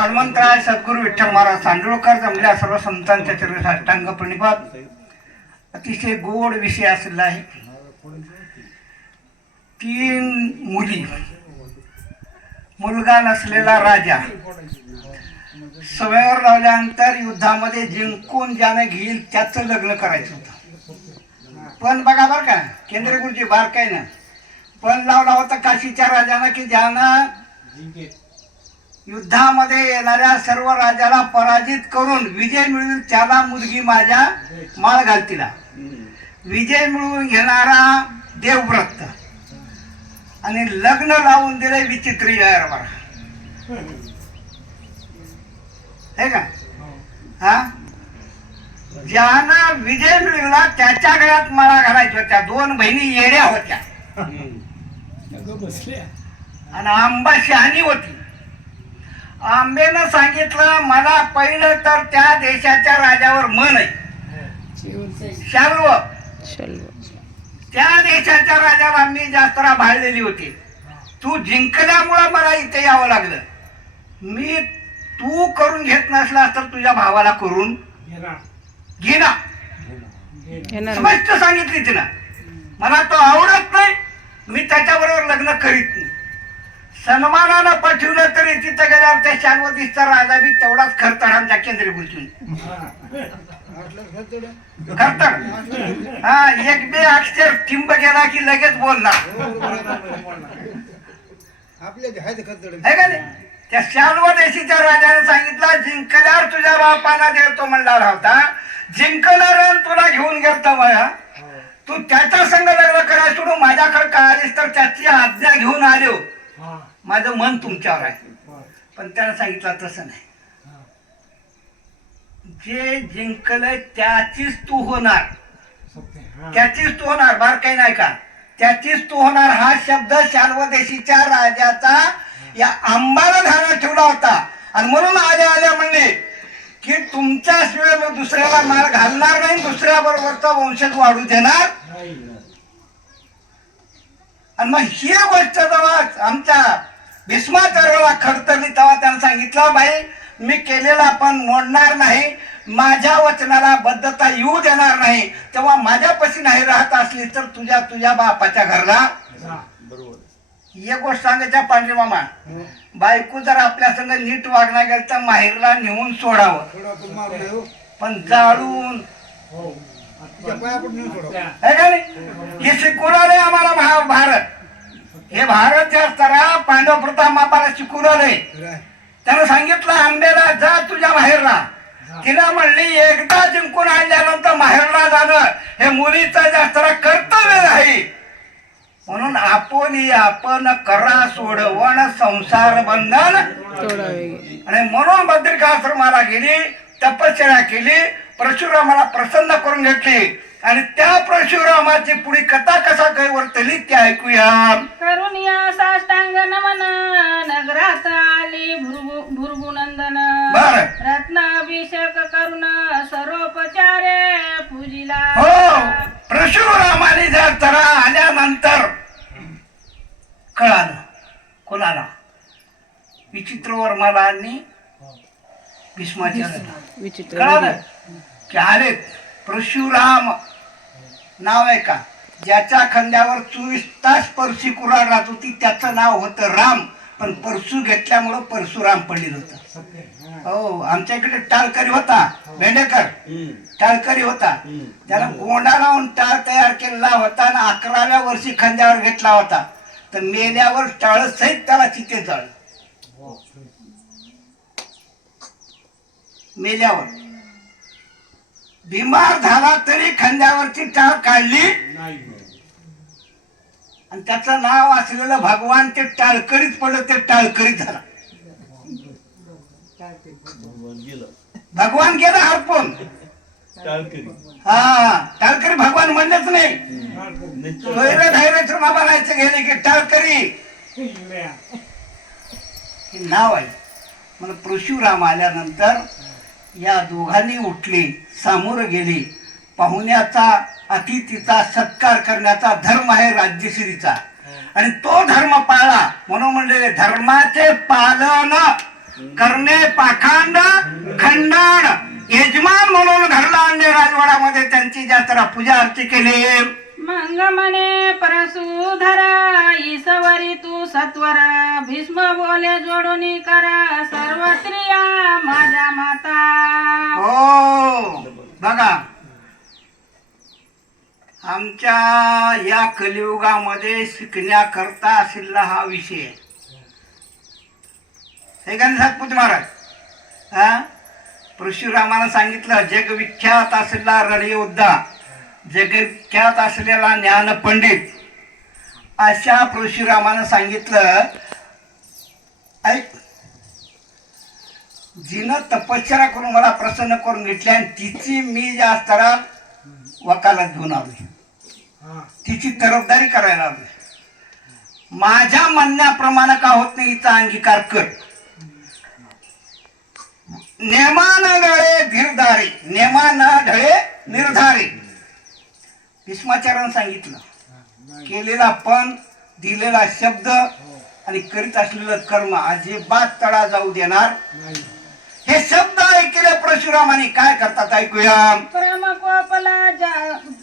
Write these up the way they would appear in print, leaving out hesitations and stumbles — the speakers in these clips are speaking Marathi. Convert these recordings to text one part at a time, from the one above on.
हनुमंतराय सद्गुरू विठ्ठल महाराज सांडोळकर जमल्या सर्व संतांच्या चरणी साष्टांग प्रणिपात. अतिशय गोड विषय असलेला आहे. 3 मुली, मुलगा नसलेला राजा, सवयीवर लावल्यानंतर युद्धामध्ये जिंकून ज्यानं घेईल त्याचं लग्न करायचं होतं. पण बघा बरं का, केंद्रीय गुरुजी बारकाय ना पण लावला होता काशीच्या राजानं की ज्यानं युद्धामध्ये येणाऱ्या सर्व राजाला पराजित करून विजय मिळवून त्याला मुलगी माझ्या माळ घालतीला. विजय मिळवून घेणारा देवव्रत आणि लग्न लावून दिले विचित्री जयरवर हे का. हा, ज्यानं विजय मिळवला त्याच्या गळ्यात माळा घालायच्या होत्या. 2 बहिणी येड्या होत्या आणि आंबा शहाणी होती. आंबेनं सांगितलं मला पहिलं तर त्या देशाच्या राजावर मन आहे, शाल्व. त्या देशाच्या राजाला मी जात्रा भाळलेली होती. तू जिंकल्यामुळं मला इथे यावं लागलं. मी तू करून घेत नसलास तर तुझ्या भावाला करून घेणार. स्पष्ट सांगितली तिनं. मला तो आवडत नाही, मी त्याच्याबरोबर लग्न करीत नाही. सन्मानानं पाठवलं तरी तिथं गेल्यावर त्या शाल्वतीचा राजा बी तेवढाच खरतड आमच्या केंद्रीय गुरुजी खरतड. हा, 1-2 अक्षर टिंब गेला की लगेच बोलणार आहे का नाही. त्या शाल्व देशीच्या राजाने सांगितलं जिंकल्यावर तुझ्या बापाला देतो म्हणला होता. जिंकणार तुला घेऊन गेलता माया. तू त्याच्या संग लग्न करायला सोडून माझ्याकडे का आलीस तर त्याची आज्ञा घेऊन आलो. माझं मन तुमच्यावर आहे. पण त्यानं सांगितलं तसं नाही. जे जिंकलंय त्याचीच तू होणार, त्याचीच तू होणार. बार काही नाही का, त्याचीच तू होणार. हा शब्द शाल्वदेशीच्या राजाचा या आंबाला ध्यानात ठेवला होता. आणि म्हणून आल्या आल्या म्हणले की तुमच्याशिवाय मी दुसऱ्याला मार घालणार नाही, दुसऱ्या बरोबरचा वंशज वाढू देणार. आणि मग ही गोष्ट जेव्हा आमच्या भीष्माचार्याला खडतरली तेव्हा त्यानं सांगितलं बाई मी केलेला पण मोडणार नाही, माझ्या वचनाला बद्धता येऊ देणार नाही. तेव्हा माझ्यापाशी नाही राहत असली तर तुझ्या बापाच्या घरला. एक गोष्ट सांगायच्या पांढरी मामा, बायको जर आपल्या संग नीट वागणार गेल तर माहेरला नेऊन सोडावं, पण जाळून हे शिकवलं आम्हाला. भारत हे भारत जे असताना पांडव प्रताप मापाला शिकवलंय. त्यानं सांगितलं आंबेला जा तुझ्या माहेरला. तिला म्हणली एकदा जिंकून आणल्यानंतर माहेरला जाणं हे मुलीचं जास्त कर्तव्य आहे. म्हणून आपण करा सोडवण संसार बंधन. आणि म्हणून बद्रिकाश्रमाला गेली, तपश्चर्या केली, परशुरामाला प्रसन्न करून घेतली. आणि त्या परशुरामाची पुढी कथा कसा काही वर्तली ते ऐकूया. करुणिया साष्टांग नमन नगरात आली भृगुनंदन. रत्नाभिषेक करून सर्वोपचारे पूजिला. हो, परशुरामाने जर आल्यानंतर कळालं कोणाला, विचित्रवर्माला आणि भीष्माचार्याला कळालं की आले. परशुराम नाव आहे का, ज्याच्या खांद्यावर 24 तास परशी कुऱ्हाड राहत होती त्याचं नाव होतं राम. पण परशु घेतल्यामुळं परशुराम पडलेलं होतं. हो, आमच्या इकडे टाळकरी होता, भेंडेकर टाळकरी होता. त्याला गोंडा लावून टाळ तयार केलेला होता आणि 11व्या वर्षी खांद्यावर घेतला होता. तर मेल्यावर टाळ सहित त्याला चिते जाळ. मेल्यावर बिमार झाला तरी खांद्यावरची टाळ काढली आणि त्याचं नाव असलेलं भगवान ते टाळकरीच पडलं, ते टाळकरीच झाला. भगवान गेला हरपून. हा, टाळकरी भगवान म्हणलेच नाही. धैर्य बनायचं गेले की टाळकरी नाव आहे. मला परशुराम आल्यानंतर या दोघांनी उठली, सामोरं गेली. पाहुण्याचा अतिथीचा सत्कार करण्याचा धर्म आहे राज्यश्रीचा आणि तो धर्म पाळला. म्हणून म्हणजे धर्माचे पालन करणे पाखंड खंडण यजमान म्हणून घरला आणले राजवाड्यामध्ये त्यांची जात्रा पूजा अर्ची केली. मंग म्हणे परशुधरा ईश्वरी तू सत्वर भीष्म बोले जोडून करा सर्व स्त्रिया माझ्या माता. हो बघा आमच्या या कलियुगामध्ये शिकण्याकरता असलेला हा विषय हे का सातपुते महाराज. हा परशुरामानं सांगितलं जगविख्यात असलेला रणयोद्धा जगविख्यात असलेला ज्ञान पंडित अशा परशुरामानं सांगितलं ऐक जिनं तपश्चर्या करून मला प्रसन्न करून घेतली आणि तिची मी या स्तरात वकालत घेऊन आलोय तिची तरफदारी करायला आलोय. माझ्या म्हणण्याप्रमाणे का होत नाही हिचा अंगीकार कर. नेमानं ढळे धीरधारे नेमानं ढळे निर्धारे भीष्माचार्यानं सांगितलं केलेला पण दिलेला शब्द आणि करीत असलेलं कर्म अजिबात तडा जाऊ देणार. हे शब्द ऐकले परशुरामाने काय करतात ऐकूया.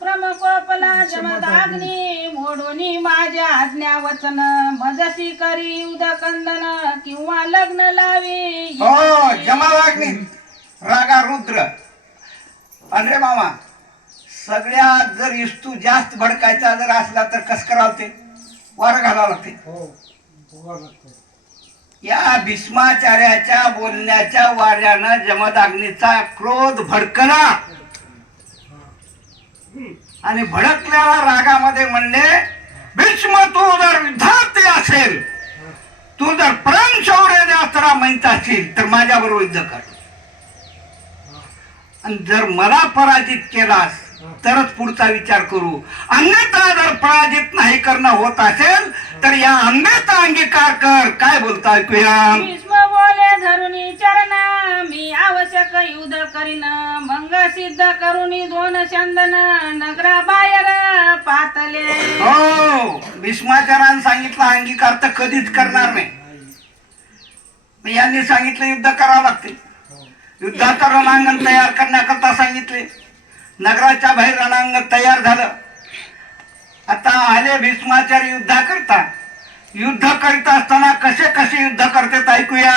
प्रमकोपला जमदाग्नी मोडोनी माझ्या आज्ञा वचन मजसी करी उदकंदन किंवा लग्न लावी. हो जमदाग्नी रागा रुद्र. अरे मामा सगळ्यात जर इस्तू जास्त भडकायचा जर असला तर कस करावं ते वार घालावं लागते. या भीष्माचार्याच्या बोलण्याच्या वाऱ्यानं जमदाग्नीचा क्रोध भडकला आणि भडकलेल्या रागामध्ये म्हणले भीष्म तू जर विद्यार्थी असेल तू जर परमशौर्य अस्त्रा म्हणत असेल तर माझ्या बरोबर युद्ध कर आणि जर मला पराजित केलास तरच पुढचा विचार करू. अन्यथा जर पराजित नाही करणं होत असेल तर या अन्यथा अंगीकार कर. काय बोलता ऐकूया. भीष्म बोले धरुणी चरण मी आवश्यक युद्ध करीन मंग सिद्ध करुनी दोन चंदन नगरा बाहेर पातले. हो भीष्माचार्यानं सांगितलं अंगीकार तर कधीच करणार नाही. यांनी सांगितलं युद्ध करावं लागते. युद्धाचं रणांगण तयार करण्याकरता सांगितले. नगराच्या बाहेर रणांगण तयार झालं. आता आले भीष्माचार्य युद्धा करता. युद्ध करीत असताना कसे कसे युद्ध करतात ऐकूया.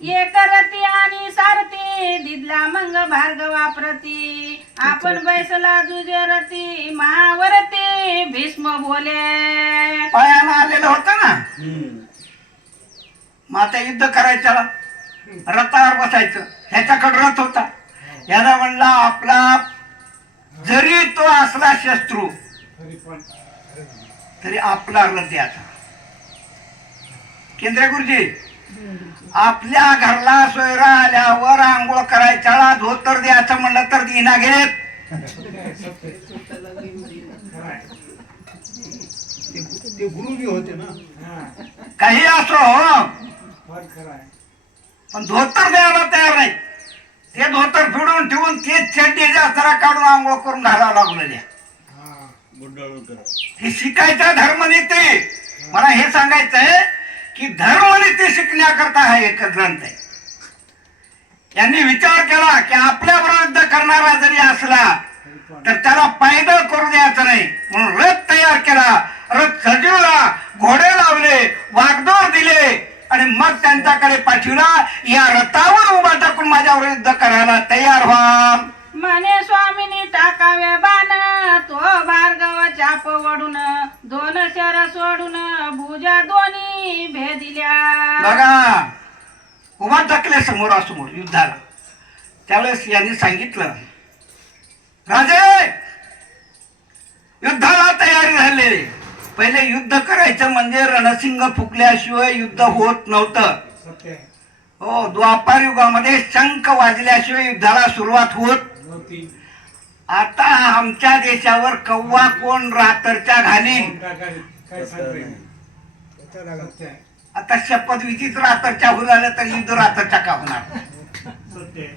एकरती आणि सारथी दिदला मंग भार्गवा प्रती आपण बैसला जुजेरती महावरती भीष्म बोले. पायानं आलेलं होतं ना मग आता युद्ध करायचं रथावर बसायचं. ह्याच्याकडे रथ होता. याला म्हणला आपला जरी तो असला शस्त्रू तरी आपला रथ द्यायचा. केंद्रे गुरुजी आपल्या घरला सोयरा आल्यावर आंघोळ करायच्या धोतर द्यायचं म्हणलं तर दिना गेलेत. गुरुजी होते ना काही असो पण धोतर द्यायला तयार नाही. ते धोतर फिडून ठेवून ते चड्डीच्या जरा काढून आंघोळ करून घालावं लागलं. हे शिकायचा धर्मनीती. मला हे सांगायचंय की धर्मनीती शिकण्याकरता हा एक ग्रंथ आहे. यांनी विचार केला की आपल्या विरुद्ध करणारा जरी असला तर त्याला पैदल करू द्यायचं नाही म्हणून रथ तयार केला. रथ सजवला घोडे लावले वागदोर दिले आणि मग त्यांच्याकडे पाठविला. या रथावर उभा टाकून माझ्यावर युद्ध करायला तयार व्हा. म्हणे स्वामीनी टाकाव्या बाण तो भार्गव चाप वडून दोन शर सोडून भुजा दोन्ही भेदिल्या. बघा उभा टाकले समोरासमोर युद्धाला. त्यावेळेस यांनी सांगितलं राजे युद्धाला तयारी झाली. पहिले युद्ध करायचं म्हणजे रणसिंग फुकल्याशिवाय युद्ध होत नव्हतं. हो द्वापार युगामध्ये शंख वाजल्याशिवाय युद्धाला सुरुवात होत. आता आमच्या देशावर कव्वा कोण रातरच्या घालीन. आता शपथविधीच रातरच्या होऊन आलं तर युद्ध रातरच्या का होणार.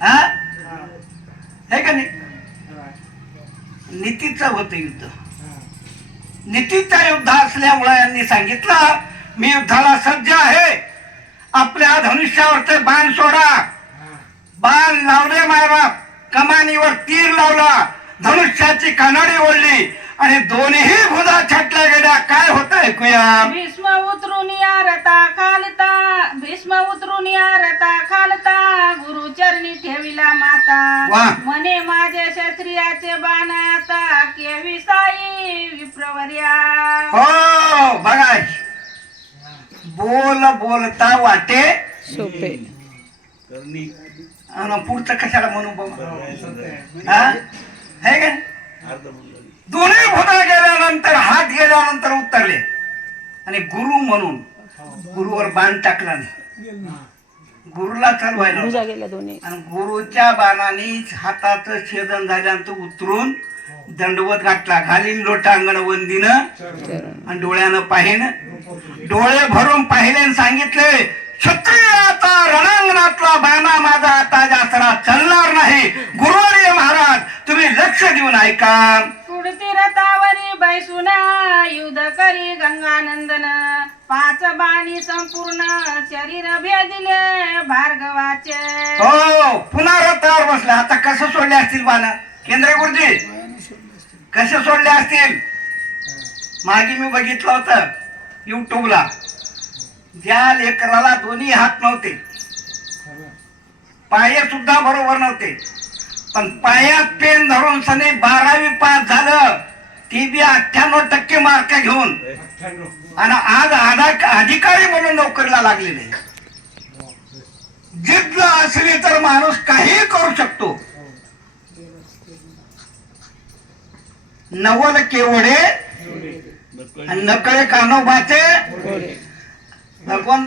हा हे का नाही नीतीचं होतं युद्ध. नीतीचा युद्ध असल्यामुळे यांनी सांगितलं मी युद्धाला सज्ज आहे. आपल्या धनुष्यावरचे बाण सोडा. बाण लावले मायबाप, कमानीवर तीर लावला, धनुष्याची कानडी ओढली आणि दोन्ही भुजा छाटल्या गेल्या. काय होत ऐकूया. भीष्म उतरून या रथा खालता, भीष्म उतरून या रथा खालता, गुरु चरणी ठेविला माता. वा. म्हणे माझ्या क्षत्रियाचे बाण आता केवी साई विप्रवर्या. हो बघा, बोल बोलता वाटे सोपे. आणि पुढचं कशाला म्हणू बघू. हा है का. दोन्ही भुजा गेल्यानंतर, हात गेल्यानंतर उतरले आणि गुरु म्हणून गुरुवर बाण टाकला नाही. गुरुला चालवायला भुजा गेल्या दोन्ही. आणि गुरुच्या बाणाने हाताचं छेदन झाल्यानंतर उतरून दंडवत घातला. घालीन लोटांगण वंदीनं आणि डोळ्यानं पाहिन. डोळे भरून पाहिले आणि सांगितले क्षत्रियाचा रणांगणातला बाणा माझा आता जासरा चालणार नाही. गुरुवर्य महाराज तुम्ही लक्ष देऊन ऐका. पुढती रथावरी बैसुना युद्ध करी गंगानंदन, पाच बाणी संपूर्ण शरीर भेदिले भार्गवाचे. हो पुन्हा रथावर बसला. आता कसं सोडले असतील बाण केंद्र गुरुजी, कसे सोडले असतील. मागे मी बघितलं होतं युट्यूबला, ज्या लेकराला दोन्ही हात नव्हते, पाय सुद्धा बरोबर नव्हते, पण पायात पेन धरून सने 12वी पास झालं, ती बी 98% मार्क घेऊन आणि आज अधिकारी म्हणून नोकरीला लागलेले. जिद्द असली तर माणूस काही करू शकतो. नवल केवढे आणि नकळे कानोबाचे. भगवान